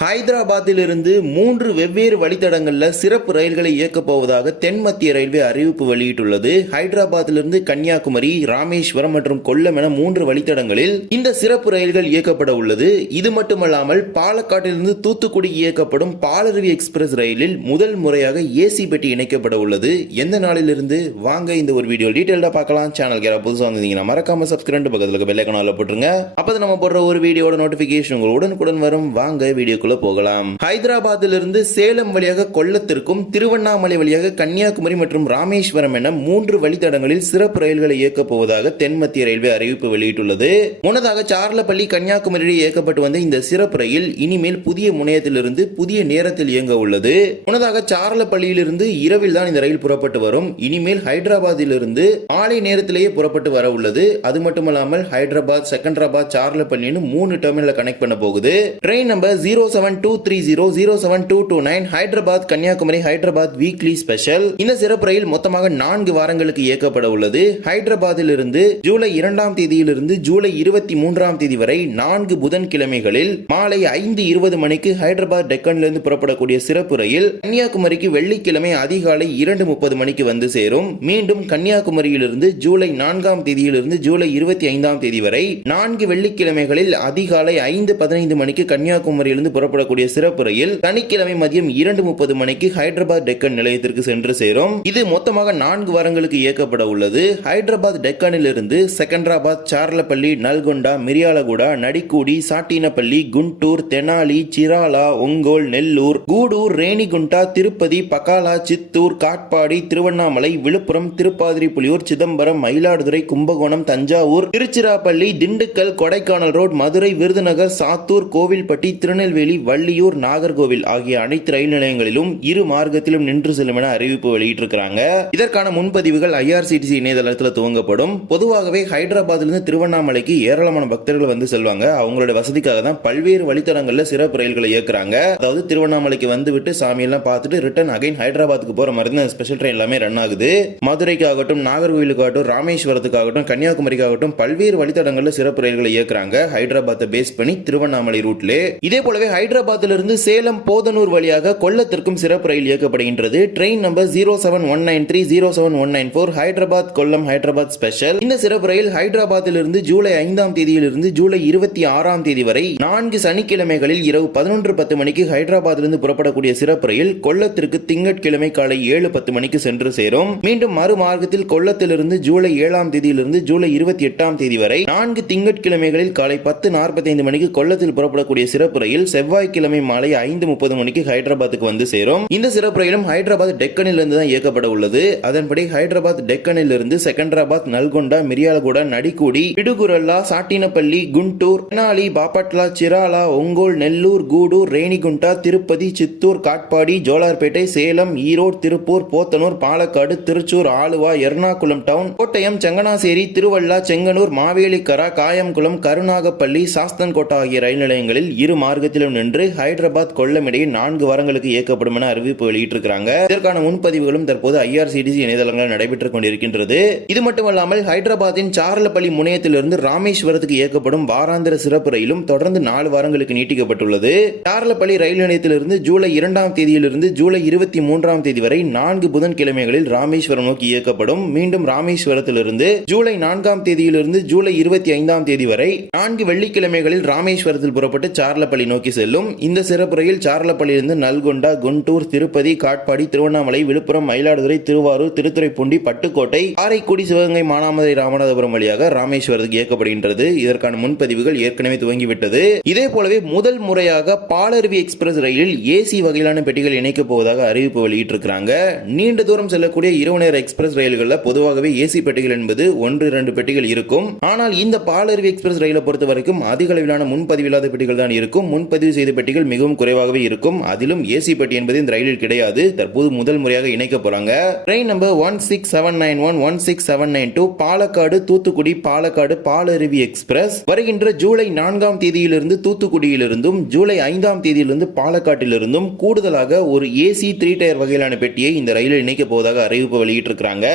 ஹைதராபாத்திலிருந்து 3 வெவ்வேறு வழித்தடங்கள்ல சிறப்பு ரயில்களை இயக்கப் போவதாக தென் மத்திய ரயில்வே அறிவிப்பு வெளியிட்டுள்ளது. ஹைதராபாத்திலிருந்து கன்னியாகுமரி, ராமேஸ்வரம் மற்றும் கொல்லம் என 3 வழித்தடங்களில் இந்த சிறப்பு ரயில்கள் இயக்கப்பட உள்ளது. இது மட்டுமல்லாமல் பாலக்காட்டிலிருந்து தூத்துக்குடி இயக்கப்படும் பாலருவி எக்ஸ்பிரஸ் ரயிலில் முதல் முறையாக ஏசி பெட்டி இணைக்கப்பட உள்ளது. எந்த நாளிலிருந்து வாங்க இந்த ஒரு வீடியோ டீடைல்டா பார்க்கலாம். சேனல் யாராவது புதுசாக வந்தீங்கன்னா மறக்காம சப்ஸ்கிரைப் பக்கத்துல பெல் ஐகானை போட்டுருங்க. அப்பதான் நம்ம போடுற ஒரு வீடியோட நோட்டிபிகேஷன் உங்களுக்கு உடனுக்குடன் வரும். வாங்க வீடியோக்குள்ள போகலாம். ஹைதராபாத்திலிருந்து சேலம் வழியாக கொல்லத்திற்கும், திருவண்ணாமலை வழியாக கன்னியாகுமரி மற்றும் ராமேஸ்வரம் என 3 வழித்தடங்களில் சிறப்பு ரயில்களை இயக்கப் போவதாக தென் மத்திய ரயில்வே அறிவிப்பு வெளியிட்டுள்ளது. முன்னதாக சார்லப்பள்ளி கன்னியாகுமரியில் இயக்கப்பட்டு வந்த இந்த சிறப்பு ரயில் இனிமேல் புதிய முனையத்திலிருந்து புதிய நேரத்தில் இயங்க உள்ளது. முன்னதாக சார்லப்பள்ளியிலிருந்து இரவில் தான் இந்த ரயில் புறப்பட்டு வரும். இனிமேல் ஹைதராபாத்திலிருந்து மாலை நேரத்திலேயே புறப்பட்டு வர உள்ளது. அது மட்டுமல்லாமல் ஹைதராபாத், செகண்டராபாத், சார்லப்பள்ளின்னு 3 டெர்மினலை கனெக்ட் பண்ண போகுது. Train number 07230-07229 Hyderabad Kanniyakumari Hyderabad weekly special. இந்த சிறப்பு ரயில் மொத்தமாக 4 வாரங்களுக்கு இயக்கப்பட உள்ளது. ஹைதராபாத்திலிருந்து ஜூலை 2ஆம் தேதியிலிருந்து ஜூலை 23ஆம் தேதி வரை 4 புதன்கிழமைகளில் மாலை 5:20 மணிக்கு ஹைதராபாத் டெக்கனிலிருந்து புறப்படக்கூடிய சிறப்பு ரயில் கன்னியாகுமரிக்கு வெள்ளிக்கிழமை அதிகாலை 2:30 மணிக்கு வந்து சேரும். மீண்டும் கன்னியாகுமரியிலிருந்து ஜூலை 4ஆம் தேதியிலிருந்து ஜூலை 25ஆம் தேதி வரை 4 வெள்ளிக்கிழமைகளில் அதிகாலை 5:15 மணிக்கு கன்னியாகுமரியிலிருந்து புறப்படக்கூடிய சிறப்பு ரயில் சனிக்கிழமை மதியம் 2:30 மணிக்கு ஹைதராபாத் டெக்கன் நிலையத்திற்கு சென்று சேரும். இது மொத்தமாக 4 வாரங்களுக்கு இயக்கப்பட உள்ளது. ஹைதராபாத் டெக்கனிலிருந்து செகண்டராபாத், சார்லப்பள்ளி, நல்கொண்டா, மிரியாலகுடா, நடிக்கூடி, சாட்டினப்பள்ளி, குண்டூர், தெனாலி, சிராலா, ஒங்கோல், நெல்லூர், கூடூர், ரேணிகுண்டா, திருப்பதி, பகாலா, சித்தூர், காட்பாடி, திருவண்ணாமலை, விழுப்புரம், திருப்பாதிரிப்புலியூர், சிதம்பரம், மயிலாடுதுறை, கும்பகோணம், தஞ்சாவூர், திருச்சிராப்பள்ளி, திண்டுக்கல், கொடைக்கானல் ரோட், மதுரை, விருதுநகர், சாத்தூர், கோவில்பட்டி, திருநெல்வேலி, வள்ளியூர், நாகர்கோவில் ஆகிய அனைத்து ரயில் நிலையங்களிலும் 2 மார்க்கத்திலும் நின்று செல்லும் என அறிவிப்பு வெளியிட்டிருக்கிறாங்க. இதற்கான முன்பதிவுகள் IRCTC இணையதளத்தில் துவங்கப்படும். பொதுவாகவே ஹைதராபாத்திலிருந்து திருவண்ணாமலைக்கு ஏராளமான பக்தர்கள் வந்து செல்வாங்க. அவங்களோட வசதிக்காக தான் பல்வேறு வழித்தடங்கள்ல சிறப்பு ரயில்களை இயக்குறாங்க. அதாவது திருவண்ணாமலைக்கு வந்து விட்டு சாமியெல்லாம் பார்த்துட்டு ரிட்டர்ன் அகைன் ஹைதராபாத்துக்கு போற மாதிரி தான் ஸ்பெஷல் ட்ரெயின் எல்லாமே ரன் ஆகுது. மதுரைக்காகட்டும், நாகர்கோவிலுக்காகட்டும், ராமேஸ்வரத்துக்காகட்டும், கன்னியாகுமரிக்காகட்டும் பல்வேறு வழித்தடங்கள்ல சிறப்பு ரயில்களை இயக்குறாங்க. ஹைதராபாத்தை பேஸ் பண்ணி திருவண்ணாமலை ரூட்ல. இதே போலவே ஹைதராபாத்திலிருந்து சேலம், போதனூர் வழியாக கொல்லத்திற்கும் சிறப்பு ரயில் இயக்கப்படுகின்றது. Train number 07193-07194 Hyderabad Kollam Hyderabad special. இந்த சிறப்பு ரயில் ஹைதராபாத்திலிருந்து ஜூலை 5ஆம் தேதியிலிருந்து ஜூலை 26ஆம் தேதி வரை 4 சனிக்கிழமைகளில் இரவு 11:10 மணிக்கு ஹைதராபாத்திலிருந்து புறப்படக்கூடிய சிறப்பு ரயில் கொல்லத்திற்கு திங்கட்கிழமை காலை 7:10 மணிக்கு சென்று சேரும். மீண்டும் மறுமார்க்கத்தில் கொல்லத்திலிருந்து ஜூலை 7ஆம் தேதியிலிருந்து ஜூலை 28ஆம் தேதி வரை 4 திங்கட்கிழமைகளில் காலை 10:45 மணிக்கு கொல்லத்தில் புறப்படக்கூடிய சிறப்பு ரயில் செவ்வாய்க்கிழமை மாலை 5:30 மணிக்கு ஹைதராபாத்துக்கு வந்து சேரும். இந்த சிறப்பு ரயிலும் ஹைதராபாத் டெக்கனில் இருந்து தான் இயக்கப்பட உள்ளது. அதன்படி ஹைதராபாத் டெக்கனில் இருந்து செகண்டராபாத், நல்கொண்டா, மிரியாலகுடா, நடிக்கூடி, பிடுகுரல்லா, சாட்டினப்பள்ளி, குண்டூர், தெனாலி, பாப்பட்லா, சிராலா, ஒங்கோல், நெல்லூர், கூடூர், ரேணிகுண்டா, திருப்பதி, சித்தூர், காட்பாடி, ஜோலார்பேட்டை, சேலம், ஈரோடு, திருப்பூர், போத்தனூர், பாலக்காடு, திருச்சூர், ஆலுவா, எர்ணாகுளம் டவுன், கோட்டயம், செங்கனாசேரி, திருவள்ளா, செங்கனூர், மாவேலிக்கரா, காயம்குளம், கருநாகப்பள்ளி, சாஸ்தன்கோட்டா ஆகிய ரயில் நிலையங்களில் 2 மார்க்கத்திலும் நின்று ஹைதராபாத் கொல்லம் இடையே 4 வாரங்களுக்கு இயக்கப்படும் என அறிவிப்பு வெளியிட்டிருக்கிறாங்க. இதற்கான முன்பதிவுகளும் தற்போது IRCTC இணையதளங்களில் நடைபெற்றுக் கொண்டிருக்கின்றது. இது மட்டுமல்லாமல் ஹைதராபாத்தின் சார்லப்பள்ளி முனையத்திலிருந்து ராமேஸ்வரத்துக்கு இயக்கப்படும் வாராந்திர சிறப்பு ரயிலும் தொடர்ந்து 4 வாரங்களுக்கு நீட்டிக்கப்பட்டுள்ளது. சார்லப்பள்ளி ரயில் நிலையத்திலிருந்து ஜூலை 2ஆம் தேதியிலிருந்து ஜூலை 23ஆம் தேதி வரை 4 புதன்கிழமைகளில் ராமேஸ்வரம் நோக்கி இயக்கப்படும். மீண்டும் ராமேஸ்வரத்திலிருந்து ஜூலை 4ஆம் தேதியிலிருந்து ஜூலை 25ஆம் தேதி வரை 4 வெள்ளிக்கிழமைகளில் ராமேஸ்வரத்தில் புறப்பட்டு சார்லப்பள்ளி நோக்கி செல்லும். இந்த சிறப்பு ரயில் சார்லப்பள்ளியிலிருந்து நல்கொண்டா, குண்டூர், திருப்பதி, காட்பாடி, திருவண்ணாமலை, விழுப்புரம், மயிலாடுதுறை, திருவாரூர், திருத்துறைப்பூண்டி, பட்டுக்கோட்டை, காரைக்குடி, சிவகங்கை, மானாமதுரை, ராமநாதபுரம் வழியாக ராமேஸ்வரத்துக்கு இயக்கப்படுகின்றது. இதற்கான முன்பதிவுகள் ஏற்கனவே துவங்கிவிட்டது. இதே போலவே முதல் முறையாக பாலருவி எக்ஸ்பிரஸ் ரயிலில் ஏசி வகையிலான பெட்டிகள் இணைக்கப் போவதாக அறிவிப்பு வெளியிட்டிருக்கிறாங்க. நீண்ட தூரம் செல்லக்கூடிய இரவு நேர எக்ஸ்பிரஸ் ரயில்களில் பொதுவாகவே ஏசி பெட்டிகள் என்பது 1-2 பெட்டிகள் இருக்கும். ஆனால் இந்த பாலருவி எக்ஸ்பிரஸ் ரயிலை பொறுத்த வரைக்கும் அதிக அளவிலான முன்பதிவில்லாத பெட்டிகள் தான் இருக்கும். முன்பதிவு செய்த பெட்டிகள் மிகவும் குறைவாகவே இருக்கும். அதிலும் ஏசி பெட்டி என்பது இந்த ரயிலில் கிடையாது. தற்போது முதல் முறையாக இணைக்க போறாங்க. Train number 16791-16792 Palakkad, Thoothukudi, Palakkad Palaruvi express வருகின்ற ஜூலை 4ஆம் தேதியிலிருந்து தூத்துக்குடியிலிருந்தும் ஜூலை 5ஆம் தேதியிலிருந்து பாலக்காட்டிலிருந்தும் கூடுதலாக ஒரு ஏசி 3 டயர் வகையிலான பெட்டியை இந்த ரயிலில் இணைக்க போவதாக அறிவிப்பு வெளியிட்டிருக்கிறாங்க.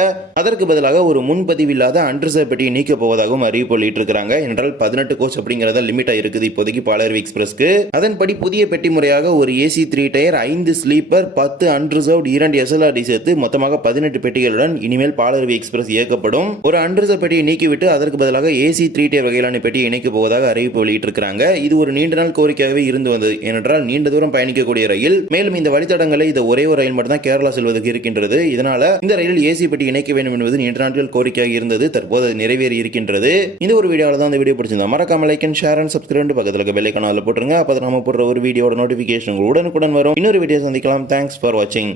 அதற்கு பதிலாக ஒரு முன்பதிவில்லாத அன்ரிசர்வ் பெட்டியை நீக்க போவதாகவும் அறிவிப்பு வெளியிட்டிருக்கிறாங்க. என்றால் 18 கோச் அப்படிங்கறத லிமிட் இருக்குது இப்போதைக்கு பாலருவி எக்ஸ்பிரஸ்க்கு. அதன் இதன்படி புதிய பெட்டி முறையாக ஒரு AC 3 tier, 5 sleeper, 10 unreserved, 2 SLRD சேர்த்து மொத்தமாக 18 பெட்டிகளுடன் இனிமேல் பாலருவி எக்ஸ்பிரஸ் இயக்கப்படும். ஒரு அன்ரிசர்வ் பெட்டியை நீக்கிவிட்டு அதற்கு பதிலாக ஏசி 3 டயர் வகையிலான பெட்டியை இணைக்கப் போவதாக அறிவிப்பு வெளியிட்டிருக்கிறாங்க. இது ஒரு நீண்ட நாள் கோரிக்கையாகவே இருந்து வந்தது. ஏனென்றால் நீண்ட தூரம் பயணிக்கக்கூடிய ரயில், மேலும் இந்த வழித்தடங்களை இது ஒரே ஒரு ரயில் மட்டும் தான் கேரளா செல்வதற்கு இருக்கின்றது. இதனால இந்த ரயிலில் ஏசி பெட்டி இணைக்க வேண்டும் என்பது நீண்ட நாட்கள் கோரிக்கையாக இருந்தது. தற்போது அது நிறைவேறி இருக்கின்றது. இந்த ஒரு வீடியோவில் தான் இந்த வீடியோ பிடிச்சிருந்தா மறக்காம like and share and subscribe பக்கத்தில் இருக்க பெல் ஐகானை போட்டுருங்க. அப்போ நம்ம போடுற ஒரு வீடியோட நோட்டிபிகேஷன் உடனுக்குடன் வரும். இன்னொரு வீடியோ சந்திக்கலாம். தேங்க்ஸ் ஃபார் வாட்சிங்.